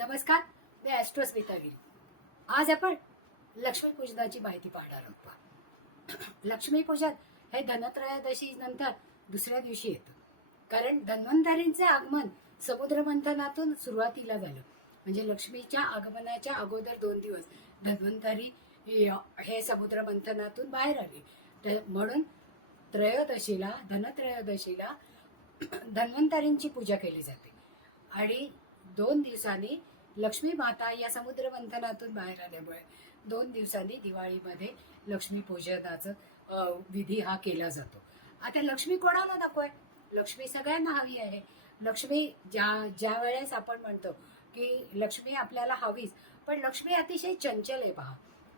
नमस्कार, मी ॲस्ट्रो स्मितागिरी. आज आपण लक्ष्मीपूजनाची माहिती पाहणार आहोत. लक्ष्मीपूजन हे धनत्रयोदशी नंतर दुसऱ्या दिवशी येतं. कारण धन्वंतरींचे आगमन समुद्र मंथनातून सुरुवातीला झालं. म्हणजे लक्ष्मीच्या आगमनाच्या अगोदर 2 दिवस धन्वंतरी हे समुद्र मंथनातून बाहेर आले. म्हणून धनत्रयोदशीला धन्वंतरींची पूजा केली जाते. आणि 2 दिवसांनी लक्ष्मी माता या समुद्र मंथनातून बाहेर आल्यामुळे 2 दिवसांनी दिवाळीमध्ये लक्ष्मी पूजनाचं विधी हा केला जातो. आता लक्ष्मी कोणाला नकोय? लक्ष्मी सगळ्यांना हवी आहे. लक्ष्मी ज्या वेळेस आपण म्हणतो की लक्ष्मी आपल्याला हवीच, पण लक्ष्मी अतिशय चंचल आहे. पहा,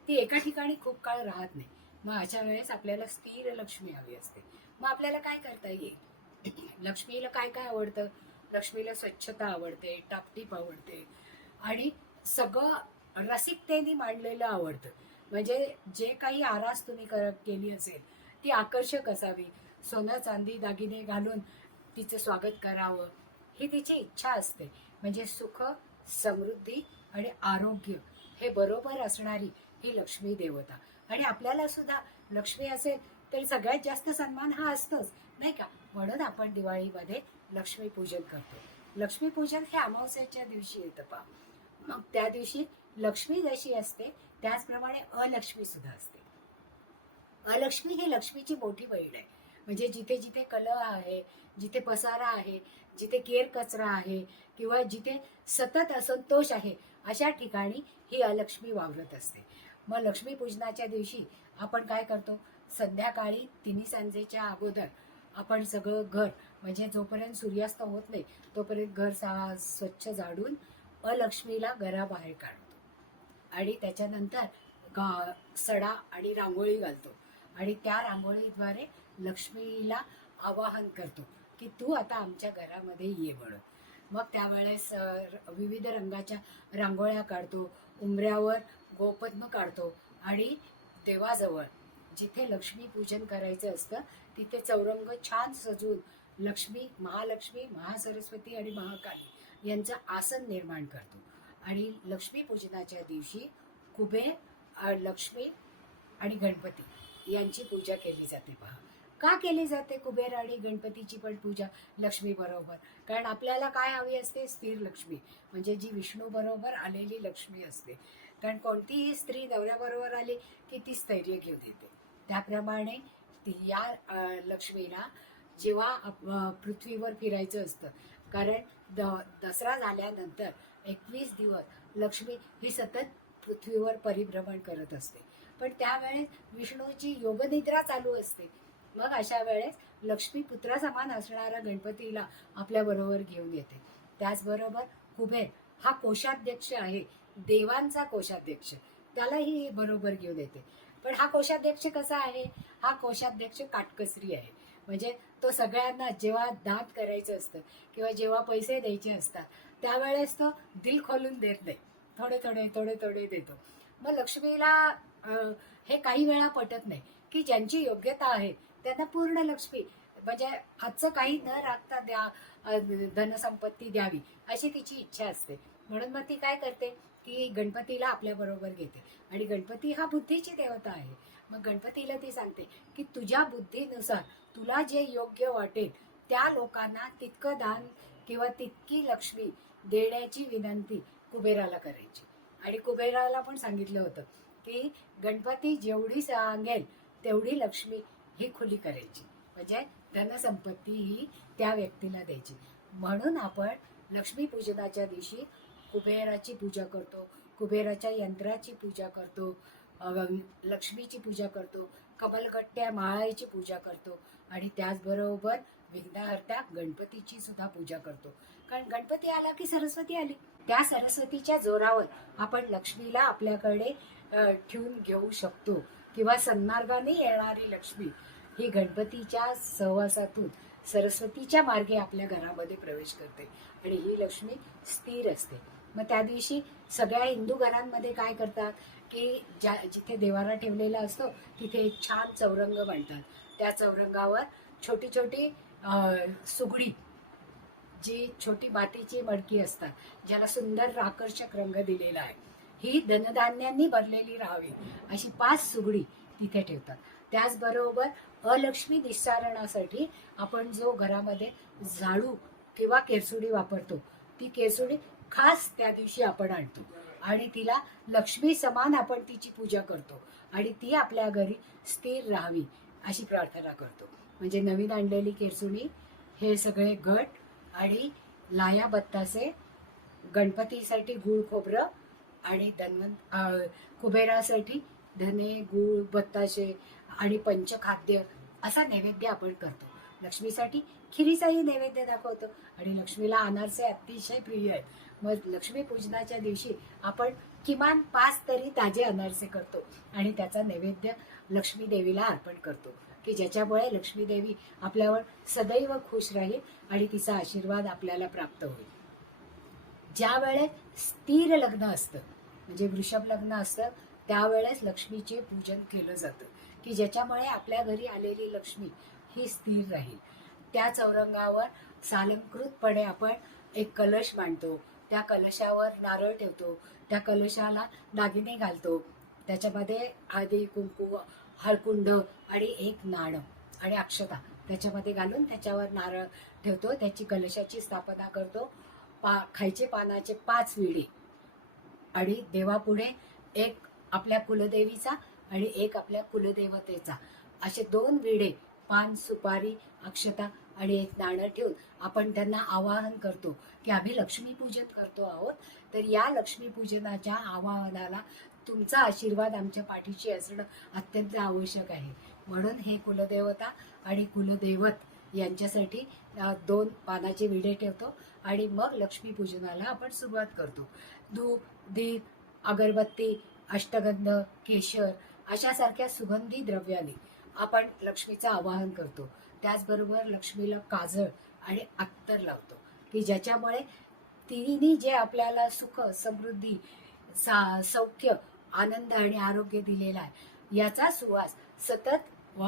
ती एका ठिकाणी खूप काळ राहत नाही. मग अशा वेळेस आपल्याला स्थिर लक्ष्मी हवी असते. मग आपल्याला काय करता येईल? लक्ष्मीला काय काय आवडतं? लक्ष्मीला स्वच्छता आवडते, टापटीप आवडते आणि सगळं रसिकतेने मांडलेलं आवडतं. म्हणजे जे काही आरास तुम्ही केली असेल ती आकर्षक असावी. सोनं चांदी दागिने घालून तिचं स्वागत करावं ही तिची इच्छा असते. म्हणजे सुख, समृद्धी आणि आरोग्य हे बरोबर असणारी ही लक्ष्मी देवता. आणि आपल्याला सुद्धा लक्ष्मी असेल तर सगळ्यात जास्त सन्मान हा असतोच, नाही का? म्हणून आपण दिवाळीमध्ये लक्ष्मीपूजन करतो. लक्ष्मीपूजन हे अमावस्येच्या दिवशी येतं. पहा, मग त्या दिवशी लक्ष्मी जशी असते त्याचप्रमाणे अलक्ष्मी सुद्धा असते. अलक्ष्मी ही लक्ष्मीची मोठी बहीण आहे. म्हणजे जिथे जिथे कलह आहे, जिथे पसारा आहे, जिथे केर कचरा आहे किंवा जिथे सतत असंतोष आहे, अशा ठिकाणी ही अलक्ष्मी वावरत असते. मग लक्ष्मीपूजनाच्या दिवशी आपण काय करतो? संध्याकाळी 3 सांजेच्या अगोदर आपण सगळं घर, म्हणजे जोपर्यंत सूर्यास्त होत नाही तोपर्यंत घर स्वच्छ झाडून अलक्ष्मीला घराबाहेर काढतो. आणि त्याच्यानंतर सडा आणि रांगोळी घालतो. आणि त्या रांगोळीद्वारे लक्ष्मीला आवाहन करतो की तू आता आमच्या घरामध्ये ये म्हणून. मग त्यावेळेस विविध रंगाच्या रांगोळ्या काढतो, उंबऱ्यावर गोपद्म काढतो आणि देवाजवळ जिथे लक्ष्मी पूजन करायचं असतं तिथे चौरंग छान सजवून महालक्ष्मी, महासरस्वती आणि महाकाली यांचं आसन निर्माण करतो. आणि लक्ष्मीपूजनाच्या दिवशी कुबेर, लक्ष्मी आणि गणपती यांची पूजा केली जाते. पहा, का केली जाते कुबेर आणि गणपतीची पण पूजा लक्ष्मी बरोबर? कारण आपल्याला काय हवी असते? स्थिर लक्ष्मी, म्हणजे जी विष्णू बरोबर आलेली लक्ष्मी असते. कारण कोणतीही स्त्री नवऱ्याबरोबर आली की ती स्थैर्य घेऊन येते. त्याप्रमाणे या लक्ष्मीला जेव्हा पृथ्वीवर फिरायचं असतं, कारण दसरा झाल्यानंतर 21 दिवस लक्ष्मी ही सतत पृथ्वीवर परिभ्रमण करत असते. पण त्यावेळेस विष्णूची योगनिद्रा चालू असते. मग अशा वेळेस लक्ष्मी पुत्रासमान असणारा गणपतीला आपल्याबरोबर घेऊन येते. त्याचबरोबर कुबेर हा कोषाध्यक्ष आहे, देवांचा कोषाध्यक्ष, त्यालाही बरोबर घेऊन येते. पण हा कोषाध्यक्ष कसा आहे? हा कोषाध्यक्ष काटकसरी आहे. म्हणजे तो सगळ्यांना जेव्हा दान करायचं असतं किंवा जेव्हा पैसे द्यायचे असतात त्यावेळेस तो दिल खोलून देत नाही, थोडे थोडे देतो. मग लक्ष्मीला हे काही वेळा पटत नाही की ज्यांची योग्यता आहे त्यांना पूर्ण लक्ष्मी, म्हणजे हातचं काही न राखता धनसंपत्ती द्यावी अशी तिची इच्छा असते. म्हणून मग ती काय करते की गणपतीला आपल्याबरोबर घेते. आणि गणपती हा बुद्धीची देवता आहे. मग गणपतीला ती सांगते की तुझ्या बुद्धीनुसार तुला जे योग्य वाटेल त्या लोकांना तितकं दान किंवा तितकी लक्ष्मी देण्याची विनंती कुबेराला करायची. आणि कुबेराला पण सांगितलं होतं की गणपती जेवढी सांगेल तेवढी लक्ष्मी ही खुली करायची, म्हणजे धनसंपत्ती ही त्या व्यक्तीला द्यायची. म्हणून आपण लक्ष्मीपूजनाच्या दिवशी कुबेराची पूजा करतो, कुबेराच्या यंत्राची पूजा करतो, लक्ष्मीची पूजा करतो, कमलगट्ट्या माळाची पूजा करतो आणि त्याचबरोबर विघ्नहर्त्या गणपतीची सुद्धा पूजा करतो. कारण गणपती आला की सरस्वती आली. त्या सरस्वतीच्या जोरावर आपण लक्ष्मीला आपल्याकडे ठेवून घेऊ शकतो किंवा सन्मार्गाने येणारी लक्ष्मी ही गणपतीच्या सहवासातून सरस्वतीच्या मार्गे आपल्या घरामध्ये प्रवेश करते आणि ही लक्ष्मी स्थिर असते. मग त्या दिवशी सगळ्या हिंदू घरांमध्ये काय करतात की जिथे देवारा ठेवलेला असतो तिथे एक छान चौरंग बांधतात. त्या चौरंगावर छोटी छोटी सुगडी जी छोटी मातीची मडकी असतात, ज्याला सुंदर आकर्षक रंग दिलेला आहे, ही धनधान्यांनी भरलेली राहावी अशी 5 सुगडी तिथे ठेवतात. त्याचबरोबर अलक्ष्मी निस्सारणासाठी आपण जो घरामध्ये झाडू किंवा केरसुडी वापरतो, ती केरसुडी खास त्या दिवशी आपण आणतो आणि तिला लक्ष्मी समान आपण तिची पूजा करतो आणि ती आपल्या घरी स्थिर राहावी अशी प्रार्थना करतो. म्हणजे नवीन आणलेली केरसुणी, हे सगळे घट आणि लाया बत्तासे, गणपतीसाठी गूळ खोबरं आणि कुबेरासाठी धने गूळ बत्ताशे आणि पंचखाद्य असा नैवेद्य आपण करतो. लक्ष्मीसाठी खिरीचाही नैवेद्य दाखवतो आणि लक्ष्मीला अनारसे अतिशय प्रिय आहेत. मग लक्ष्मी पूजनाच्या दिवशी आपण किमान 5 तरी ताजे अनारसे करतो आणि त्याचा नैवेद्य लक्ष्मी देवीला अर्पण करतो, की ज्याच्यामुळे लक्ष्मी देवी आपल्यावर सदैव खुश राहील आणि तिचा आशीर्वाद आपल्याला प्राप्त होईल. ज्या वेळेस स्थिर लग्न असतं, म्हणजे वृषभ लग्न असतं, त्यावेळेस लक्ष्मीचे पूजन केलं जातं, की ज्याच्यामुळे आपल्या घरी आलेली लक्ष्मी ही स्थिर राहील. त्या चौरंगावर सालंकृतपणे आपण एक कलश मांडतो, त्या कलशावर नारळ ठेवतो, त्या कलशाला दागिने घालतो, त्याच्यामध्ये हळदी कुंकू हळकुंड आणि एक नाणं आणि अक्षता त्याच्यामध्ये घालून त्याच्यावर नारळ ठेवतो, त्याची कलशाची स्थापना करतो. खायचे पानाचे 5 विडे आणि देवापुढे एक आपल्या कुलदेवीचा आणि एक आपल्या कुलदेवतेचा असे 2 विडे, पान सुपारी अक्षता आणि एक नाणं ठेवून आपण त्यांना आवाहन करतो की आम्ही लक्ष्मीपूजन करतो आहोत, तर या लक्ष्मीपूजनाच्या आवाहनाला तुमचा आशीर्वाद आमच्या पाठीशी असणं अत्यंत आवश्यक आहे. म्हणून हे कुलदेवता आणि कुलदैवत यांच्यासाठी 2 पानाचे विडे ठेवतो आणि मग लक्ष्मीपूजनाला आपण सुरुवात करतो. धूप दीप अगरबत्ती अष्टगंध केशर अशासारख्या सुगंधी द्रव्याने आपण लक्ष्मीचं आवाहन करतो. त्याचबरोबर लक्ष्मीला काजळ आणि अत्तर लावतो, की ज्याच्यामुळे तिने जे आपल्याला सुख समृद्धी सौख्य आनंद आणि आरोग्य दिलेला आहे, याचा सुवास सतत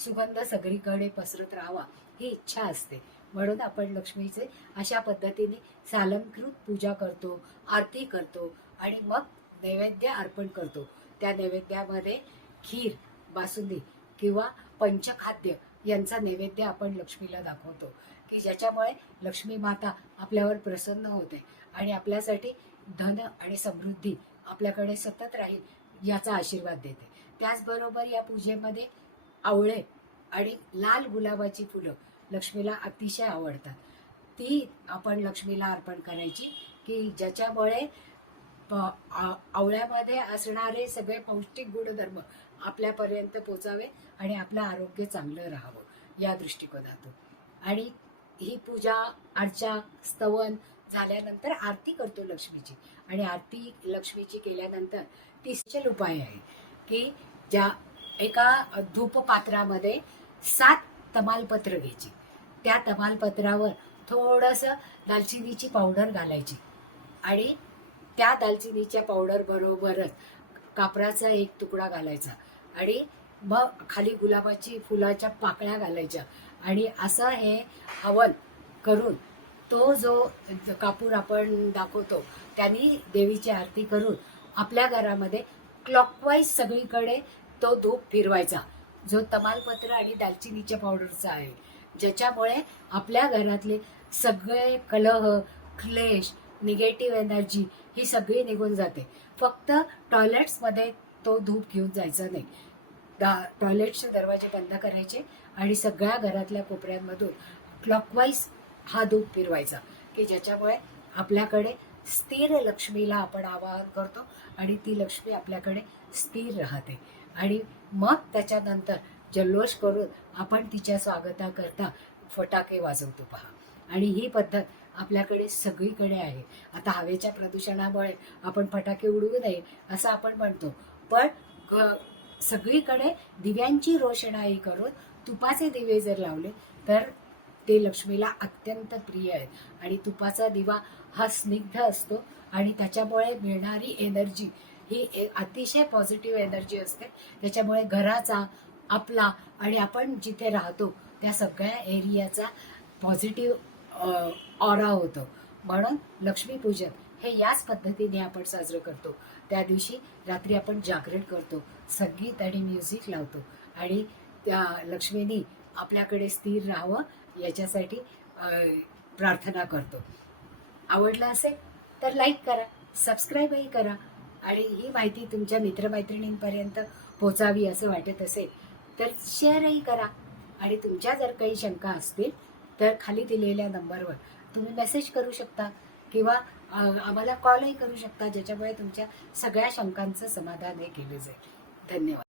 सुगंध सगळीकडे पसरत राहावा ही इच्छा असते. म्हणून आपण लक्ष्मीचे अशा पद्धतीने सालंकृत पूजा करतो, आरती करतो आणि मग नैवेद्य अर्पण करतो. त्या नैवेद्यामध्ये खीर बासुंदी किंवा पंचखाद्य यांचा नैवेद्य आपण लक्ष्मीला दाखवतो, की ज्याच्यामुळे लक्ष्मी माता आपल्यावर प्रसन्न होते आणि आपल्यासाठी धन आणि समृद्धी आपल्याकडे सतत राहील याचा आशीर्वाद देते. त्याचबरोबर या पूजेमध्ये आवळे आणि लाल गुलाबाची फुलं लक्ष्मीला अतिशय आवडतात. ती आपण लक्ष्मीला अर्पण करायची, की ज्याच्यामुळे आवळ्यामध्ये असणारे सगळे पौष्टिक गुणधर्म आपल्यापर्यंत पोचावे आणि आपलं आरोग्य चांगलं राहावं या दृष्टिकोनातून. आणि ही पूजा अर्चा स्तवन झाल्यानंतर आरती करतो लक्ष्मीची आणि आरती लक्ष्मीची केल्यानंतर तिसरा उपाय आहे की ज्या एका धूपपात्रामध्ये 7 तमालपत्र घ्यायची, त्या तमालपत्रावर थोडंसं दालचिनीची पावडर घालायची आणि त्या दालचिनीच्या पावडर बरोबरच कापराचा एक तुकडा घालायचा आणि मग खाली गुलाबाची फुलाच्या पाकळ्या घालायच्या आणि असं हे हवन करून तो जो कापूर आपण दाखवतो त्यांनी देवीची आरती करून आपल्या घरामध्ये क्लॉकवाईज सगळीकडे तो धूप फिरवायचा, जो तमालपत्र आणि दालचिनीच्या पावडरचा आहे, ज्याच्यामुळे आपल्या घरातले सगळे कलह क्लेश निगेटिव्ह एनर्जी ही सगळी निघून जाते. फक्त टॉयलेट्समध्ये तो धूप घेऊन जायचा नाही. टॉयलेटचे दरवाजे बंद करायचे आणि सगळ्या घरातल्या कोपऱ्यांमधून क्लॉकवाईज हा धूप फिरवायचा, की ज्याच्यामुळे आपल्याकडे स्थिर लक्ष्मीला आपण आवाहन करतो आणि ती लक्ष्मी आपल्याकडे स्थिर राहते. आणि मग त्याच्यानंतर जल्लोष करून आपण तिच्या स्वागताकरता फटाके वाजवतो पहा. आणि ही पद्धत आपल्याकडे सगळीकडे आहे. आता हवेच्या प्रदूषणामुळे आपण फटाके उडवू नये असं आपण म्हणतो, पण सगळीकडे दिव्यांची रोषणाई करून तुपाचे दिवे जर लावले तर ते लक्ष्मीला अत्यंत प्रिय आहेत. आणि तुपाचा दिवा हा स्निग्ध असतो आणि त्याच्यामुळे मिळणारी एनर्जी ही अतिशय पॉझिटिव्ह एनर्जी असते. त्याच्यामुळे घराचा आपला आणि आपण जिथे राहतो त्या सगळ्या एरियाचा पॉझिटिव्ह ऑरा होतं. म्हणून लक्ष्मीपूजन हे याच पद्धतीने आपण साजरं करतो. त्या दिवशी रात्री आपण जागरण करतो, संगीत आणि म्युझिक लावतो आणि त्या लक्ष्मीनी आपल्याकडे स्थिर राहावं याच्यासाठी प्रार्थना करतो. आवडलं असेल तर लाईक करा, सबस्क्राईबही करा आणि ही माहिती तुमच्या मित्रमैत्रिणींपर्यंत पोचावी असं वाटत असेल तर शेअरही करा. आणि तुमच्या जर काही शंका असतील तर खाली दिलेल्या नंबरवर तुम्ही मेसेज करू शकता किंवा आम्हाला कॉलही करू शकता, ज्याच्यामुळे तुमच्या सगळ्या शंकांचं समाधान हे केलं जाईल. धन्यवाद.